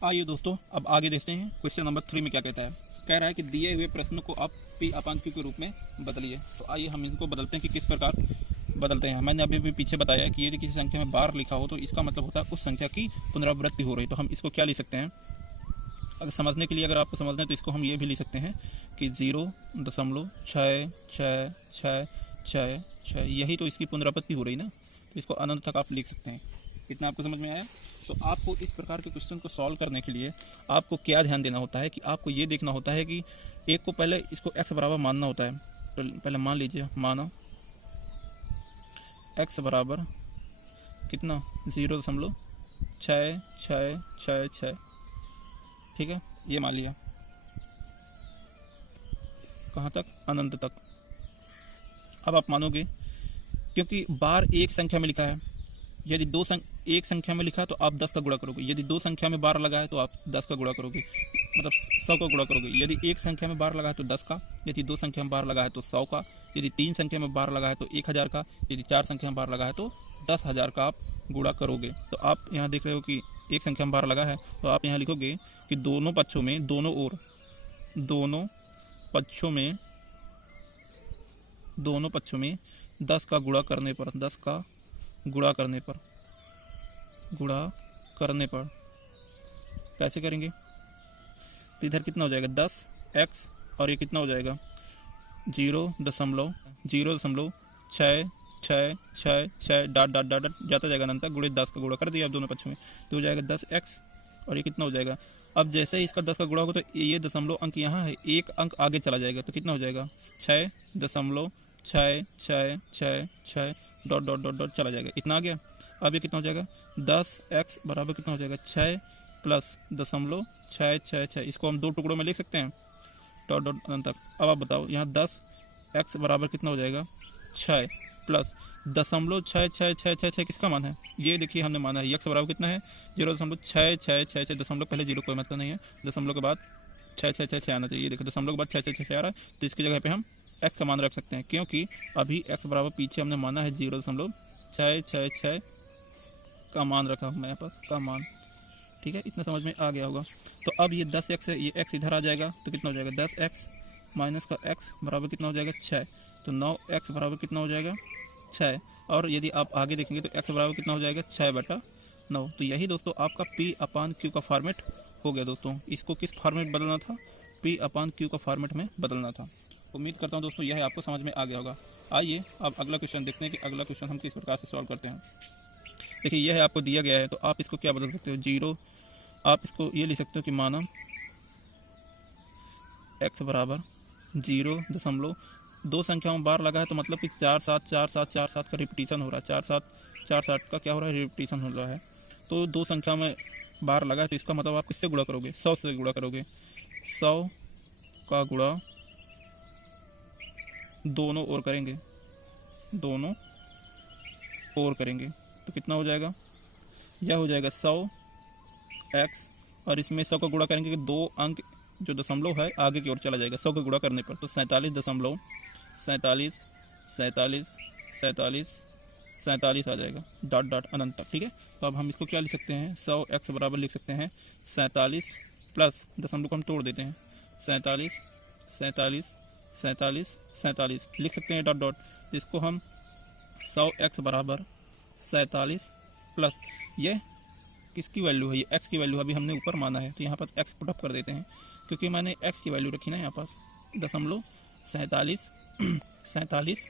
आइए दोस्तों, अब आगे देखते हैं क्वेश्चन नंबर 3 में क्या कहता है। कह रहा है कि दिए हुए प्रश्न को आप पी अपान क्यू के रूप में बदलिए। तो आइए हम इनको बदलते हैं कि किस प्रकार बदलते हैं। मैंने अभी भी पीछे बताया कि यदि किसी संख्या में बार लिखा हो तो इसका मतलब होता है उस संख्या की पुनरावृत्ति हो रही। तो हम इसको क्या लिख सकते हैं, अगर समझने के लिए अगर आपको समझना है तो इसको हम ये भी लिख सकते हैं कि 0.66666, यही तो इसकी पुनरावृत्ति हो रही ना, तो इसको अनंत तक आप लिख सकते हैं। इतना आपको समझ में आया। तो आपको इस प्रकार के क्वेश्चन को सॉल्व करने के लिए आपको क्या ध्यान देना होता है कि आपको ये देखना होता है कि एक को पहले इसको x बराबर मानना होता है। तो पहले मान लीजिए, माना x बराबर कितना 0.6666, ठीक है, ये मान लिया। कहाँ तक? अनंत तक। अब आप मानोगे क्योंकि बार एक संख्या में लिखा है, यदि एक संख्या में लिखा है तो आप 10 का गुणा करोगे, यदि 2 संख्या में बार लगा है तो आप 10 का गुणा करोगे, मतलब 100 का गुणा करोगे। यदि एक संख्या में बार लगा है तो 10 का, यदि 2 संख्या में बार लगा है तो 100 का, यदि 3 संख्या में बार लगा है तो 1000 का, यदि 4 संख्या में बार लगा है तो 10,000 का आप गुणा करोगे। तो आप यहाँ देख रहे हो कि एक संख्या में बार लगा है, तो आप यहाँ लिखोगे कि दोनों पक्षों में 10 का गुणा करने पर कैसे करेंगे। तो इधर कितना हो जाएगा 10x और ये कितना हो जाएगा 0.06666 डॉट डॉट डॉट जाता जाएगा अनंत तक, गुणे 10 का गुणा कर दिया आप दोनों पक्षों में, तो हो जाएगा 10x और ये कितना हो जाएगा। अब जैसे ही इसका 10 का गुणा होगा तो ये दशमलव अंक यहाँ है, एक अंक आगे चला जाएगा, तो कितना हो जाएगा 6.666 डॉट डॉट डॉट डॉट चला जाएगा, इतना आ गया। अब ये कितना हो जाएगा 10x बराबर कितना हो जाएगा 6 प्लस 0.666, इसको हम 2 टुकड़ों में लिख सकते हैं, डॉट डॉट अनंत तक। अब आप बताओ यहाँ 10x बराबर कितना हो जाएगा 6 प्लस 0.6666 किसका मान है, ये देखिए हमने माना है x बराबर कितना है 0.6666, दशमलव पहले 0 कोई मतलब नहीं है, दशमलव के बाद 666 आना चाहिए। देखो दशमलव के बाद 666 आ रहा है, तो इसकी जगह पे हम x का मान रख सकते हैं, क्योंकि अभी x बराबर पीछे हमने माना है 0.666 का मान रखा हूँ मैं यहाँ पर का मान, ठीक है, इतना समझ में आ गया होगा। तो अब ये 10x है, ये x इधर आ जाएगा तो कितना हो जाएगा 10x माइनस का x बराबर कितना हो जाएगा 6, तो 9x बराबर कितना हो जाएगा 6। और यदि आप आगे देखेंगे तो x बराबर कितना हो जाएगा 6/9। तो यही दोस्तों आपका p अपान q का फॉर्मेट हो गया दोस्तों। इसको किस फॉर्मेट में बदलना था, p अपान q का फॉर्मेट में बदलना था। उम्मीद करता हूँ दोस्तों यह आपको समझ में आ गया होगा। आइए अब अगला क्वेश्चन देखते हैं कि अगला क्वेश्चन हम किस प्रकार से सॉल्व करते हैं। देखिए यह आपको दिया गया है, तो आप इसको क्या बदल सकते हो, 0, आप इसको ये लिख सकते हो कि माना x बराबर 0.2 संख्याओं में बार लगा है, तो मतलब कि 4 7 का रिपीटिशन हो रहा है, 4 7 का क्या हो रहा है, रिपीटिशन हो रहा है। तो 2 संख्या में बार लगा है, तो इसका मतलब आप किससे गुणा करोगे, 100 से गुणा करोगे। 100 का गुणा दोनों ओर करेंगे, तो कितना हो जाएगा, यह हो जाएगा 100x, और इसमें 100 का गुणा करेंगे कि 2 अंक जो दशमलव है आगे की ओर चला जाएगा 100 का गुणा करने पर, तो 47 आ जाएगा, डॉट डॉट अनंत तक, ठीक है। तो अब हम इसको क्या लिख सकते हैं, 100x बराबर लिख सकते हैं 47 प्लस दशमलव को हम तोड़ देते हैं, 47 लिख सकते हैं, डॉट डॉट। इसको हम 100x बराबर 47 प्लस ये किसकी वैल्यू है, ये x की वैल्यू अभी हमने ऊपर माना है, तो यहाँ पर x पुट अप कर देते हैं, क्योंकि मैंने x की वैल्यू रखी ना यहाँ पास 47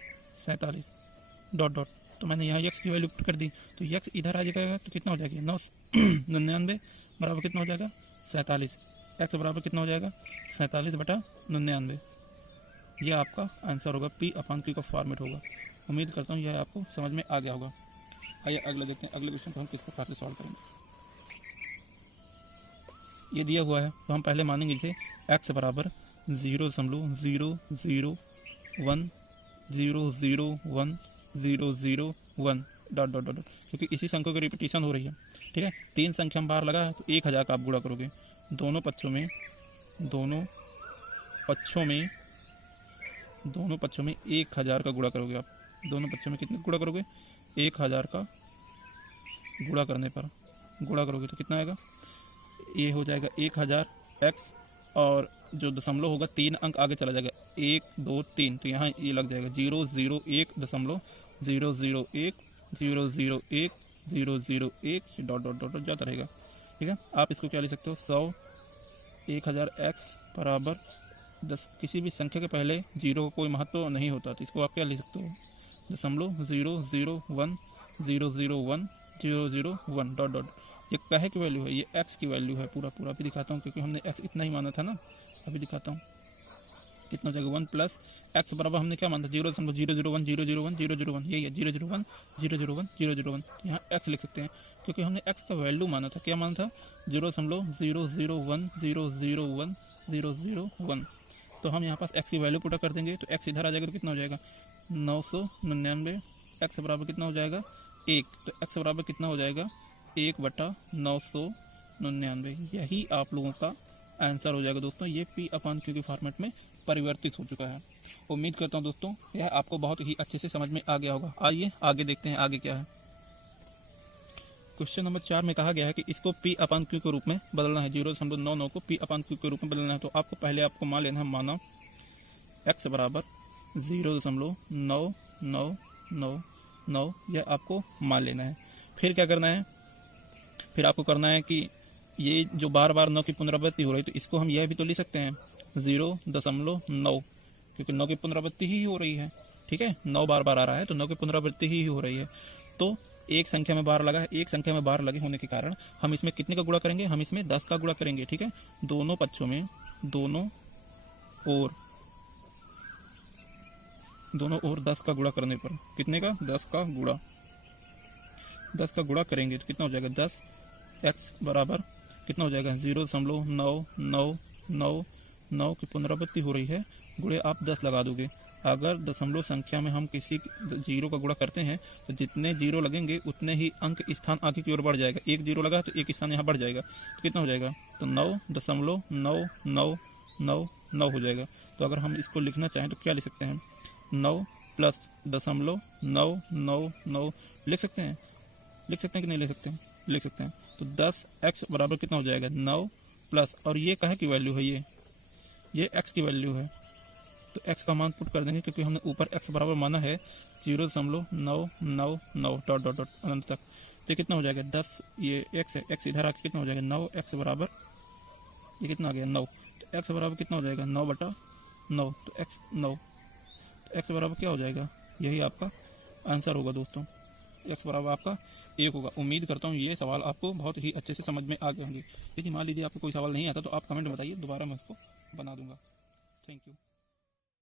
डॉट डॉट, तो मैंने यहाँ x की वैल्यू पुट कर दी, तो x इधर आ जाएगा तो कितना हो जाएगा 999 बराबर कितना हो जाएगा 47, x बराबर कितना हो जाएगा 47/99। यह आपका आंसर होगा, p अपान q का फॉर्मेट होगा। उम्मीद करता हूँ यह आपको समझ में आ गया होगा। आइए अगला देखते हैं, अगले क्वेश्चन को हम किस प्रकार से सॉल्व करेंगे। ये दिया हुआ है, तो हम पहले मानेंगे इसे x बराबर 0.001001001 डॉट डॉट डॉट, क्योंकि इसी संख्या की रिपीटिशन हो रही है, ठीक है। 3 संख्या में बार लगा है तो 1000 का आप गुणा करोगे, दोनों पक्षों में 1000 का गुणा करोगे आप, दोनों पक्षों में कितने गुणा करोगे 1000 का गुणा करोगे तो कितना आएगा ये हो जाएगा 1000x और जो दशमलव होगा 3 अंक आगे चला जाएगा 1 2 3, तो यहाँ ये लग जाएगा 001.001 डॉट डॉट डॉट जाता रहेगा। ठीक है, आप इसको क्या लिख सकते हो 100 1000x बराबर 10। किसी भी संख्या के पहले जीरो का कोई महत्व नहीं होता, तो इसको आप क्या लिख सकते हो 0.001001001 डॉट डॉट। ये काहे की वैल्यू है, ये x की वैल्यू है पूरा पूरा। अभी दिखाता हूँ क्योंकि हमने x इतना ही माना था ना। अभी दिखाता हूँ कितना हो जाएगा 1 प्लस x बराबर हमने क्या माना था 0.001001001 यही है 0.01001 यहाँ x लिख सकते हैं क्योंकि हमने x का वैल्यू माना था। क्या माना था 0.001001001। तो हम यहाँ पास x की वैल्यू पुट कर देंगे तो x इधर आ जाएगा तो कितना हो जाएगा 999। x बराबर कितना हो जाएगा 1, तो x बराबर कितना हो जाएगा 1/999। यही आप लोगों का आंसर हो जाएगा दोस्तों। ये P/Q के फॉर्मेट में परिवर्तित हो चुका है। उम्मीद करता हूँ दोस्तों यह आपको बहुत ही अच्छे से समझ में आ गया होगा। आइए आगे देखते हैं आगे क्या है। क्वेश्चन नंबर 4 में कहा गया है कि इसको P/Q के रूप में बदलना है। 0.99 को P/Q के रूप में बदलना है। तो आपको मान लेना है माना x बराबर 0.9999 यह आपको मान लेना है। फिर क्या करना है, फिर आपको करना है कि ये जो बार बार 9 की पुनरावृत्ति हो रही है तो इसको हम यह भी तो लिख सकते हैं 0.9, क्योंकि 9 की पुनरावृत्ति ही हो रही है। ठीक है, 9 बार बार आ रहा है तो 9 की पुनरावृत्ति ही हो रही है। तो एक संख्या में बार लगा है, एक संख्या में बार लगे होने के कारण हम इसमें कितने का गुणा करेंगे, हम इसमें 10 का गुणा करेंगे। ठीक है, दोनों पक्षों में दोनों ओर 10 का गुणा करने पर कितने का 10 का गुणा करेंगे तो कितना हो जाएगा 10x बराबर कितना हो जाएगा 0.9999 की पुनरावृत्ति हो रही है, गुणे आप 10 लगा दोगे। अगर दशमलव संख्या में हम किसी जीरो का गुणा करते हैं तो जितने जीरो लगेंगे उतने ही अंक स्थान आगे की ओर बढ़ जाएगा। एक जीरो लगा तो एक स्थान यहाँ बढ़ जाएगा तो कितना हो जाएगा तो 9.9999 हो जाएगा। तो अगर हम इसको लिखना चाहें तो क्या लिख सकते हैं 9 प्लस 0.999 लिख सकते हैं कि नहीं लिख सकते हैं, लिख सकते हैं। तो 10x बराबर कितना हो जाएगा 9 प्लस, और ये कहाँ की वैल्यू है, ये x की वैल्यू है तो x का मान पुट कर देंगे क्योंकि हमने ऊपर x बराबर माना है 0.999 डॉट डॉट डॉट अनंत तक। तो कितना हो जाएगा 10, ये x है, x इधर आके कितना हो जाएगा 9x बराबर ये कितना आ गया 9, तो x बराबर कितना हो जाएगा 9/9, तो x 9, तो x बराबर क्या हो जाएगा, यही आपका आंसर होगा दोस्तों। x बराबर आपका 1 होगा। उम्मीद करता हूँ ये सवाल आपको बहुत ही अच्छे से समझ में आ गए होंगे। यदि मान लीजिए आपको कोई सवाल नहीं आता तो आप कमेंट में बताइए, दोबारा मैं उसको बना दूंगा। Thank you.